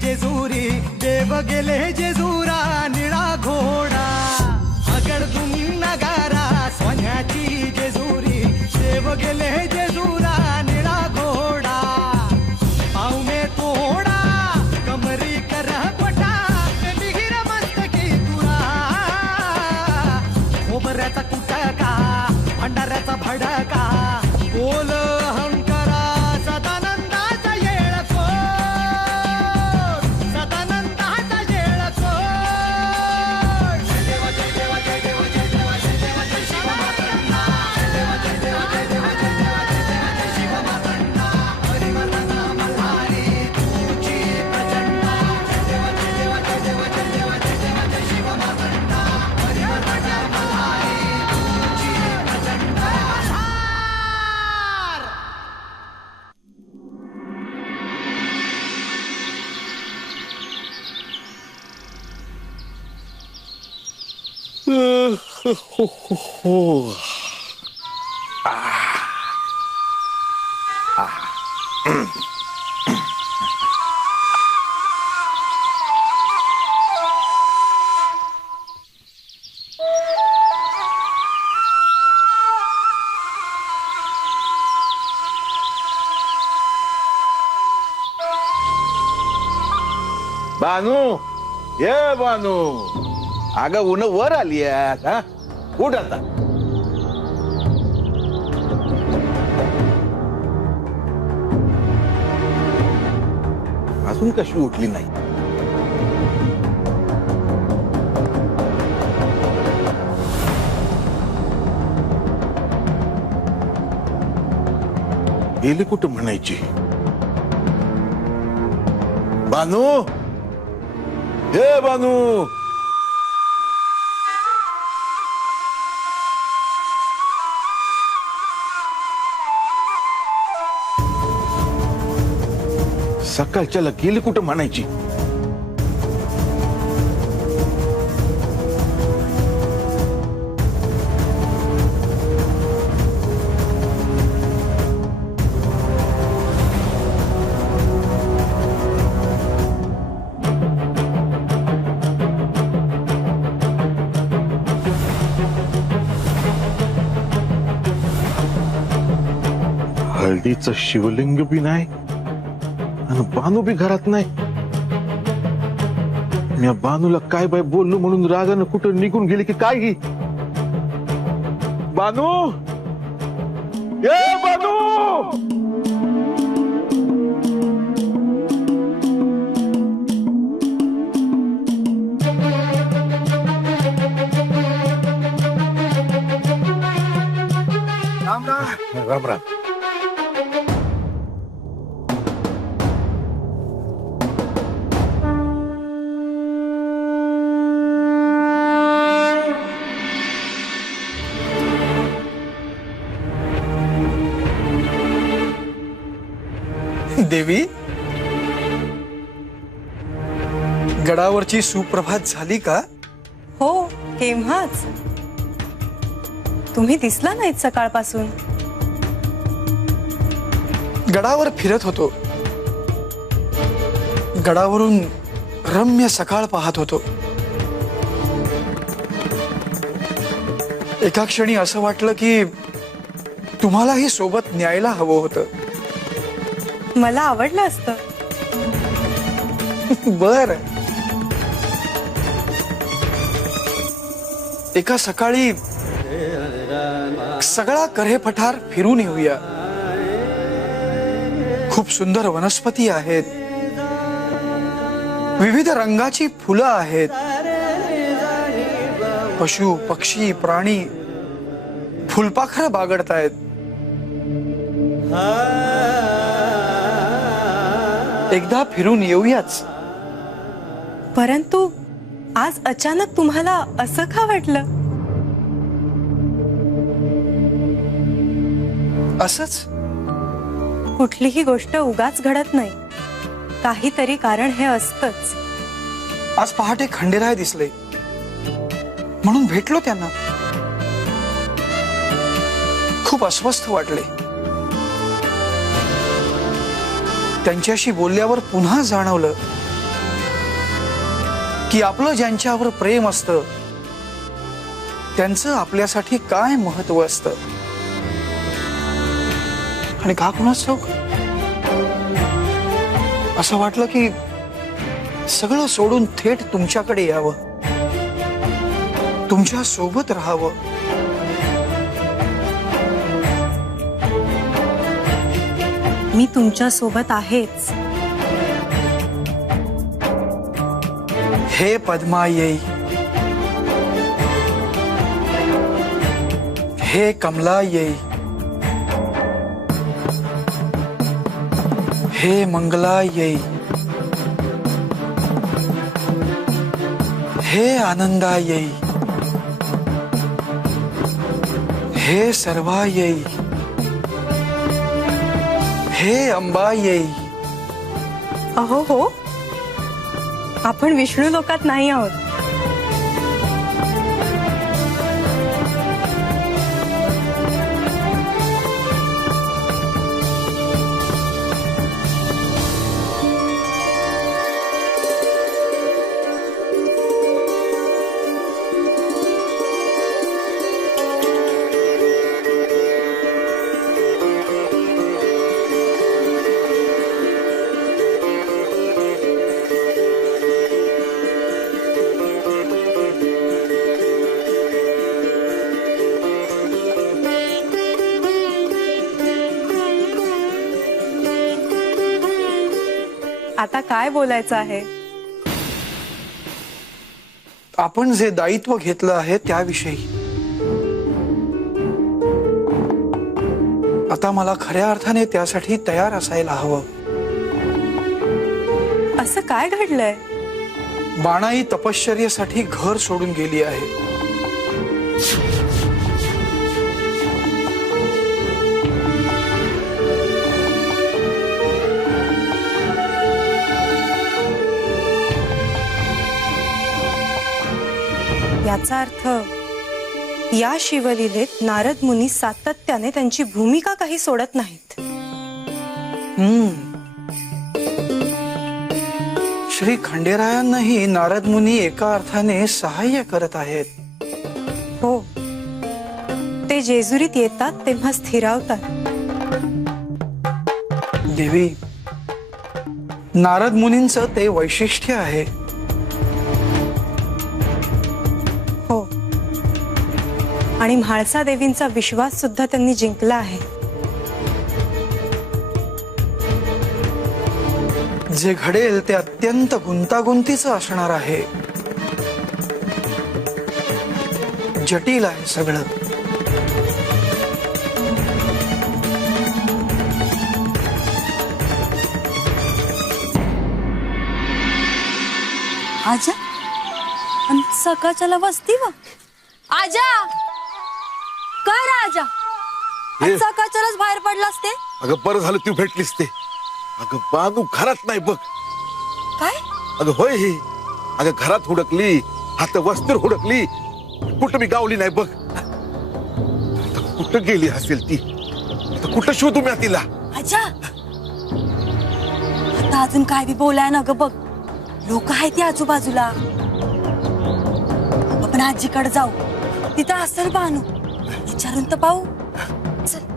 जेजुरी देव गेले जेजुरा निळा घोडा अगडदुम नगारा सोन्याची जेजुरी देव गेले जेजुरा निळा घोडा पाव में तोडा कमरी कर पटा बिहिर मस्तकी तुरा खोबऱ्याचा कुटका भंडाऱ्याचा भडका बोल अहंकारा सदानंदाचा येळको सदानंदाचा येळको जय देवा जय देवा जय देवा जय देवा जय देवा जय शिव मातंडा जय देवा जय देवा जय देवा जय देवा जय देवा जय शिव मातंडा हरिवर्धना मल्हारी तुझी प्रचंडा जय देवा जय देवा जय देवा जय देवा जय देवा जय शिव मातंडा हरिवर्धना मल्हारी तुझी प्रचंडा बानू ये बानू अगं ऊन वर आली हा उठ आता अजून कशी उठली नाही गेली कुठं म्हणायची बानू हे बानू सकाळच्याला गेली कुठं म्हणायची हळदीचं शिवलिंग बी नाही आणि बानू बी घरात नाही मी बानूला काय बाय बोललो म्हणून रागानं कुठं निघून गेली की काय ही बानू ए बानू राम राम राम राम देवी गडावरची सुप्रभात झाली का? हो केव्हाच. तुम्ही दिसला नाहीत सकाळपासून. गडावर फिरत होतो. गडावरून रम्य सकाळ पाहत होतो. एका क्षणी असं वाटलं की तुम्हालाही सोबत न्यायला हवं होतं. मला आवडलं असतं. बर. एका सकाळी सगळा करे पठार फिरून येऊया. खूप सुंदर वनस्पती आहेत. विविध रंगाची फुलं आहेत. पशु पक्षी प्राणी फुलपाखरं बागडतायत. एकदा फिरून येऊयाच. परंतु आज अचानक तुम्हाला असं का वाटलं? असंच. कुठलीही गोष्ट उगाच घडत नाही. काहीतरी कारण हे असतंच. आज पहाटे खंडेराय दिसले म्हणून भेटलो त्यांना. खूप अस्वस्थ वाटले. त्यांच्याशी बोलल्यावर पुन्हा जाणवलं की आपलं ज्यांच्यावर प्रेम असतं त्यांचं आपल्यासाठी काय महत्व असतं आणि का कोणाच ठाऊक असं वाटलं की सगळं सोडून थेट तुमच्याकडे यावं, तुमच्या सोबत राहावं. मी तुमच्या सोबत आहेच. हे पद्मा येई, हे कमला येई, हे मंगला येई, हे आनंदा येई, हे सर्वा येई, हे अंबा येई. अहो हो, आपण विष्णू लोकात नाही आहोत. आता काय बोलायचं आहे? आपण जे दायित्व घेतलं आहे त्याविषयी. आता मला खऱ्या अर्थाने त्यासाठी तयार असायला हवं. असं काय घडलंय? बाणाई तपश्चर्येसाठी घर सोडून गेली आहे. याचा अर्थ या शिवलीलेत नारद मुनी सातत्याने त्यांची भूमिका काही सोडत नाहीत. श्री खंडेरायांनाही नारद मुनी एका अर्थाने सहाय्य करत आहेत. हो, ते जेजुरीत येतात तेव्हा स्थिरावतात. देवी, नारद मुनींचं ते वैशिष्ट्य आहे. हो, आणि म्हाळसा देवींचा विश्वास सुद्धा त्यांनी जिंकला आहे. जे घडेल ते अत्यंत गुंतागुंतीचं असणार आहे. जटिल आहे सगळं. आजा आणि सकाळच्याला वस्ती व आजा काय रे आजा हे. सकाळच्यालाच बाहेर पडलास ते अगं बरं झालं तू भेटलीस ते. अगं बानू घरात नाही बघ. काय अगं होय हे. अगं घरात हुडकली, हात वस्तीवर हुडकली, कुठं मी गावली नाही बघ. आता कुठं गेली असेल ती? आता कुठं शोधू मी तिला? आजा आता अजून काय बी बोलाय ना ग. बघ लोक आहेत ती आजूबाजूला. आपण आजीकडे जाऊ, तिथं असेल बानू, विचारून तर पाहू. चल.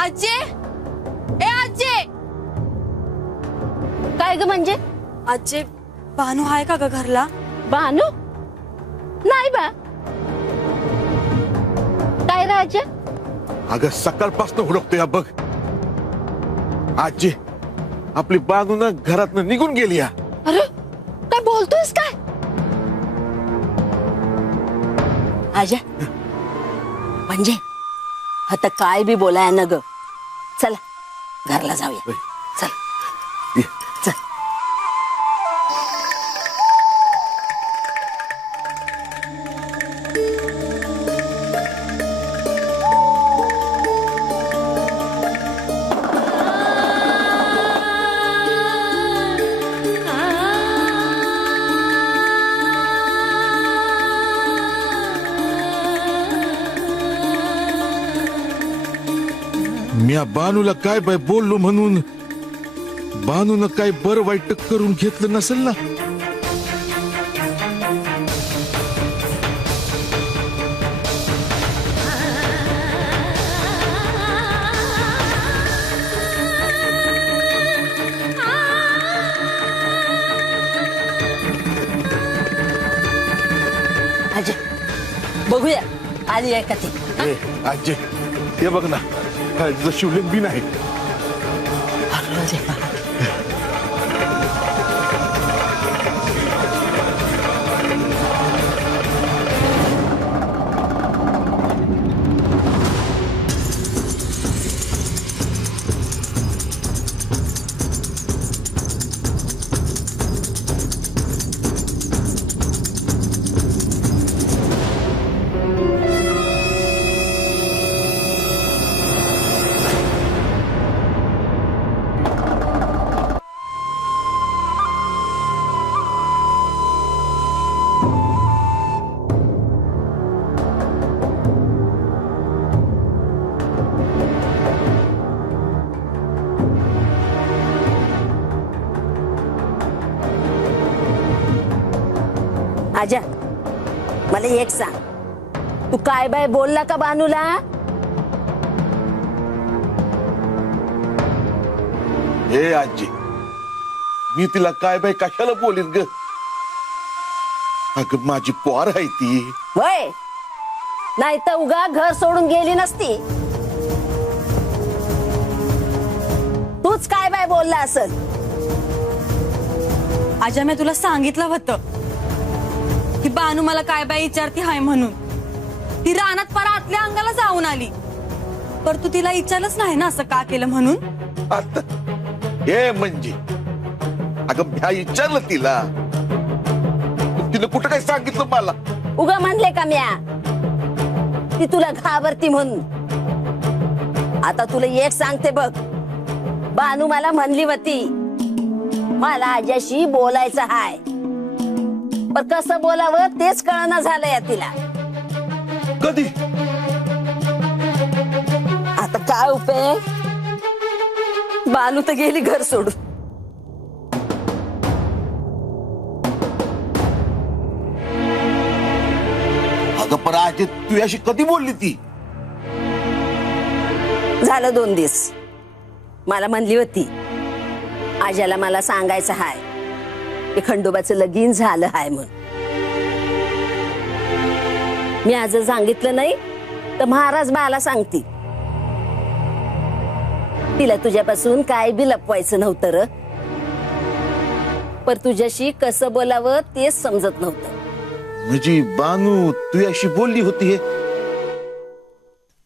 आजी, ए आजी. काय ग म्हणजे? आजी बानू आहे का ग घरला? भानू नाही बा काय राजा? अगं सकाळपासून हुडकतोय बघ. आजी आपली बानू ना घरातनं निघून गेली या. अरे काय बोलतोयस काय? आजा म्हणजे आता काय बी बोलाय ना ग. चला घरला जाऊया. होय. चल ये. चल. मी या बानूला काय बाय बोललो म्हणून बानून काय बरं वाईट करून घेतलं नसेल ना. आजा बघूया आली आहे का ती. ए, आजी हे बघ ना काय शिवलिंग बी नाही. अरे देवा. आजा मला एक सांग, तू काय बाय बोलला का बानूला? हे आजी मी तिला काय बाय कशाला बोलीन ग. अगं माझी पोर आहे ती. वय नाही तर उगा घर सोडून गेली नसती. तूच काय बाय बोलला असल. आजा मी तुला सांगितलं होतं की बानू मला काय बाई विचारती हाय म्हणून. ती रानात परा आतल्या अंगाला जाऊन आली, पर तू तिला विचारलंच नाही ना असं का केलं म्हणून. आता हे म्हणजे अगं मी विचारलं तिला, तिने कुठं काय सांगितलं मला. उगा म्हणले का म्या ती तुला घाबरती म्हणून. आता तुला एक सांगते बघ, बानू मला म्हणली होती मला आज्याशी बोलायचं हाय, पण कसं बोलावं तेच कळना झालंय तिला. कधी आता काय उपयोग, बानू तर गेली घर सोडून. अगं पण आजी तू अशी कधी बोलली ती. झालं 2 दिवस. मला म्हणली होती आज्याला मला सांगायचं हाय की खंडोबाचं लगीन झालं हाय म्हणून. मी आज सांगितलं नाही तर महाराज बाला सांगती. तिला तुझ्यापासून काय बी लपवायचं नव्हतं र, पण तुझ्याशी कसं बोलावं तेच समजत नव्हतं. म्हणजे बानू तू अशी बोलली होती हे.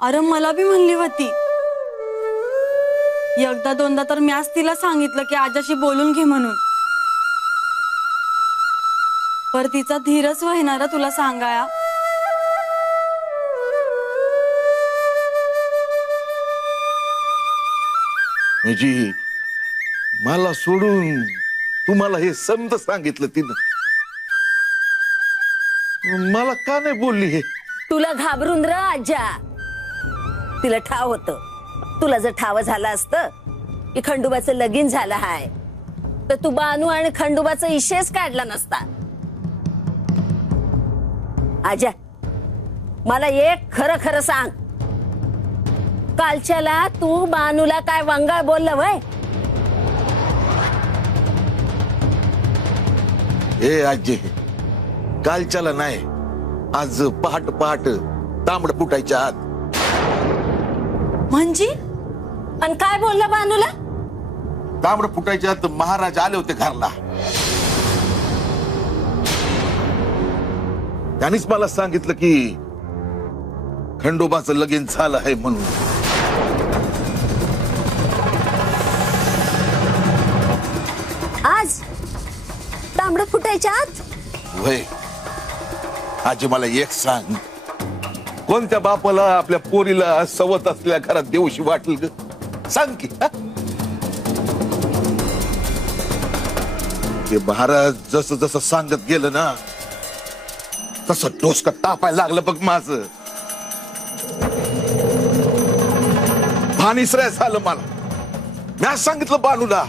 अरे मला बी म्हणली होती. एकदा दोनदा तर मी आज तिला सांगितलं की आजाशी बोलून घे म्हणून, पर तिचा धीरच वाहिणार तुला सांगाया. म्हणजे मला सोडून तुम्हाला हे समज सांगितलं तिनं. मला का नाही बोलली हे. तुला घाबरून र आज्या. तिला ठाव होत, तुला जर ठाव झालं असतं की खंडोबाचं लगीन झालं हाय तर तू बानू आणि खंडोबाचा इशेच काढला नसता. आज्या मला एक खरं खरं सांग, कालच्याला तू बानूला काय वंगाळ बोलला वय? हे आजी कालच्याला नाही, आज पहाट पहाट तांबड फुटायच्या आत. म्हणजे आणि काय बोलला बानूला? तांबड फुटायच्या आत महाराज आले होते घरला. त्यांनीच मला सांगितलं की खंडोबाचं लगीन झालं आहे म्हणून. आज तांबड फुटायच्या आत? वय आजी मला एक सांग, कोणत्या बापाला आपल्या पोरीला सवत असलेल्या घरात देऊशी वाटल ग? सांग की. हा? ते महाराज जसं जसं सांगत गेलं ना तसं डोसकं तापायला लागलं बघ माझं. भानिसराय झालं मला. मी आज सांगितलं बानूला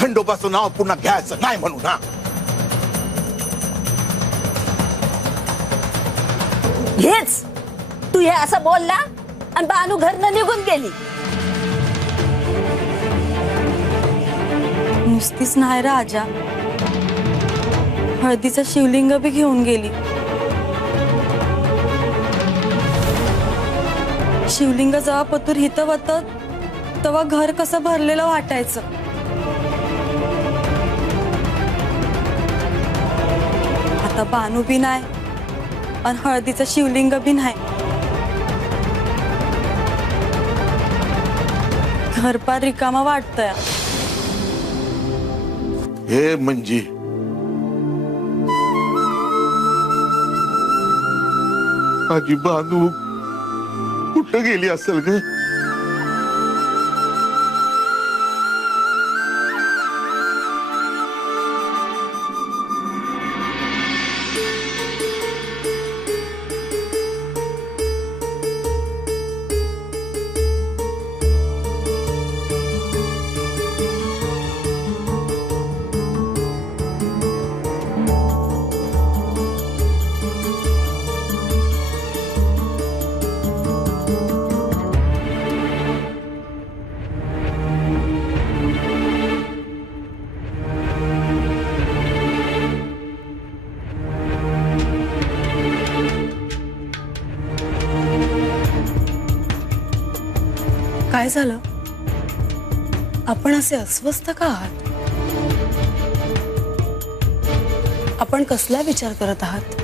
खंडोबाचं नाव पुन्हा घ्यायचं नाही म्हणून. हा हेच तू हे असं बोलला आणि बानू घरनं निघून गेली. नुसतीच नाही राजा, हळदीचं शिवलिंग बी घेऊन गेली. शिवलिंग जेव्हा पतूर हित होत तेव्हा घर कसं भरलेलं वाटायचं. आता बानू बी नाही आणि हळदीचं शिवलिंग बी नाही. घर पार रिकामा वाटतंय. हे म्हणजे आजी बानू कुठं गेली असेल ग? काय झालं? आपण असे अस्वस्थ का आहात? आपण कसला विचार करत आहात?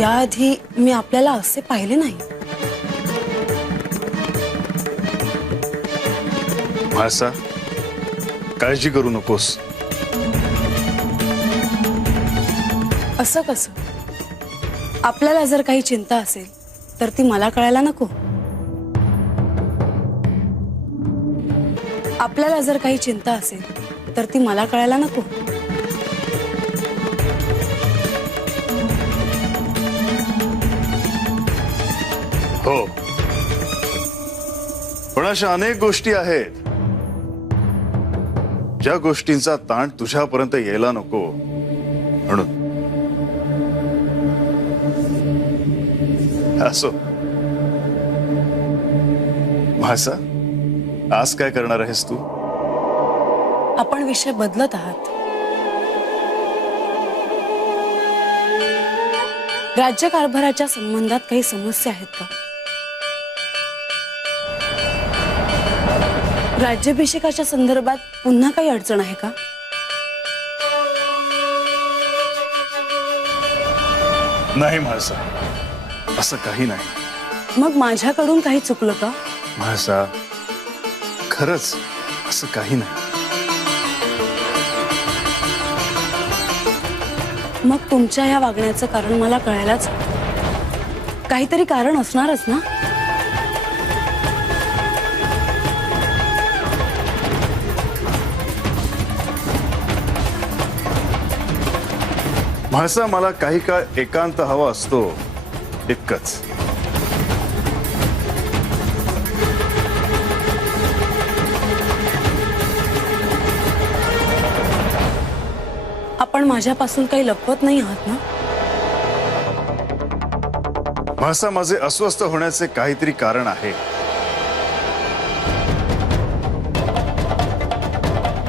याआधी मी आपल्याला असे पाहिले नाही. म्हाळसा, काळजी करू नकोस. असं कसं? आपल्याला जर काही चिंता असेल तर ती मला कळायला नको. आपल्याला जर काही चिंता असेल तर ती मला कळायला नको. हो, पण अशा अनेक गोष्टी आहेत ज्या गोष्टींचा ताण तुझ्यापर्यंत यायला नको म्हणून. असो, म्हाळसा, आज काय करणार आहेस तू? आपण विषय बदलत आहात. राज्यकारभाराच्या संबंधात काही समस्या आहेत का? राज्याभिषेकाच्या संदर्भात पुन्हा काही अडचण आहे का? नाही म्हाळसा, असं काही नाही. मग माझ्याकडून काही चुकलं का? म्हाळसा, खरंच असं काही नाही. मग तुमच्या ह्या वागण्याचं कारण मला कळायलाच काहीतरी कारण असणारच ना. म्हाळसा, मला काही काळ एकांत हवा असतो, इतकंच. आपण माझ्यापासून काही लपवत नाही आहात ना. म्हाळसा, माझे अस्वस्थ होण्याचे काहीतरी कारण आहे,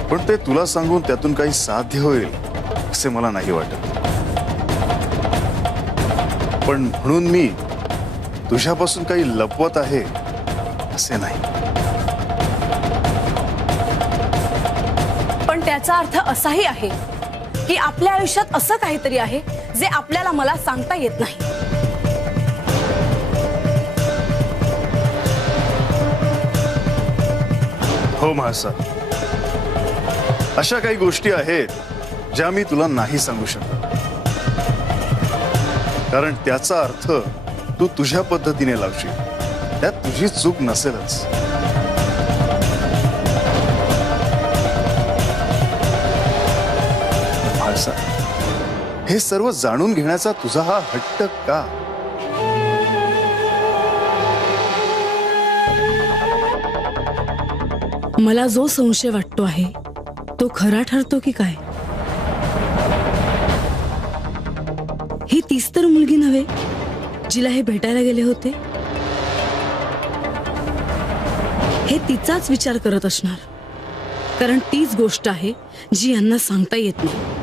पण ते तुला सांगून त्यातून काही साध्य होईल असे मला नाही वाटत. पण म्हणून मी तुझ्यापासून काही लपवत आहे असे नाही. पण त्याचा अर्थ असाही आहे की आपल्या आयुष्यात असं काहीतरी आहे जे आपल्याला मला सांगता येत नाही. हो महासा, अशा काही गोष्टी आहेत ज्या मी तुला नाही सांगू शकत, कारण त्याचा अर्थ तू तुझ्या पद्धतीने लावशील, त्यात तुझी चूक नसेलच. महासा, हे सर्व जाणून घेण्याचा तुझा हा हट्ट का? मला जो संशय वाटतो आहे तो खरा ठरतो की काय? ही तीच तर मुलगी नव्हे जिला हे भेटायला गेले होते. हे तिचाच विचार करत असणार, कारण तीच गोष्ट आहे जी यांना सांगता येत नाही.